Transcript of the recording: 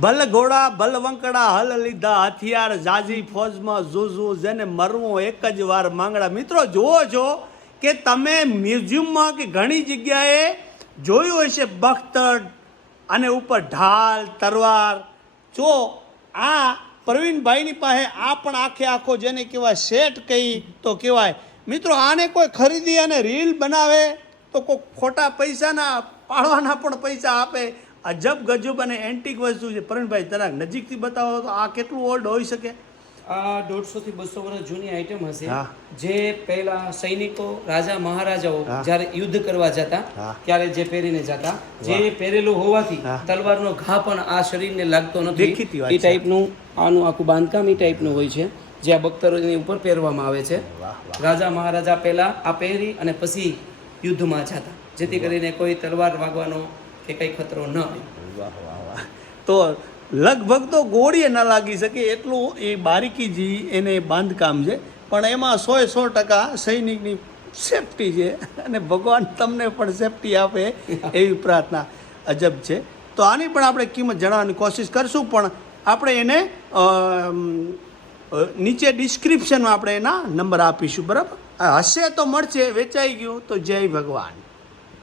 ભલ ઘોડા, ભલ વંકડા, હલ લીધા હથિયાર, જાજી ફોજમાં ઝુઝુ જેને મરવું એક જ વાર માંગડા. મિત્રો, જુઓ છો કે તમે મ્યુઝિયમમાં કે ઘણી જગ્યાએ જોયું હશે બખ્તર અને ઉપર ઢાલ, તરવાર. જો આ પ્રવીણભાઈની પાસે આ પણ આખે આખો જેને કહેવાય સેટ કહી તો કહેવાય. મિત્રો, આને કોઈ ખરીદી અને રીલ બનાવે તો કોઈ ખોટા પૈસાના, પાડવાના પણ પૈસા આપે. અજબ ગજબ અને એન્ટિક વસ્તુ છે. પ્રવીણભાઈ તરા નજીકથી બતાવો તો આ કેટલું ઓલ્ડ હોઈ શકે? આ દોઢસો થી બસો વર્ષ જૂની આઈટમ હશે. જે પહેલા સૈનિકો રાજા મહારાજાઓ જ્યારે યુદ્ધ કરવા જતા ત્યારે જે પહેરીને જતા જે પહેરેલું હોવાથી તલવારનો ઘા પણ આ શરીરને લાગતો નથી. એ. ટાઈપનું આનું આખું બાંધકામ એ ટાઈપનું હોય છે જે આ બખ્તરોની ઉપર પહેરવામાં આવે છે. રાજા મહારાજા પહેલા આ પહેરી અને પછી યુદ્ધમાં જતા. જેથી કરીને કોઈ તલવાર વાગવાનો કે કઈ ખતરો ન તો લગભગ તો ગોળીએ ન લાગી શકે એટલું એ બારીકીજી એને બાંધકામ છે. પણ એમાં સો સો ટકા સૈનિકની સેફટી છે અને ભગવાન તમને પણ સેફટી આપે એવી પ્રાર્થના અજબ છે. તો આની પણ આપણે કિંમત જણાવવાની કોશિશ કરશું, પણ આપણે એને નીચે ડિસ્ક્રિપ્શનમાં આપણે એના નંબર આપીશું, બરાબર? હશે તો મળશે, વેચાઈ ગયું, તો જય ભગવાન.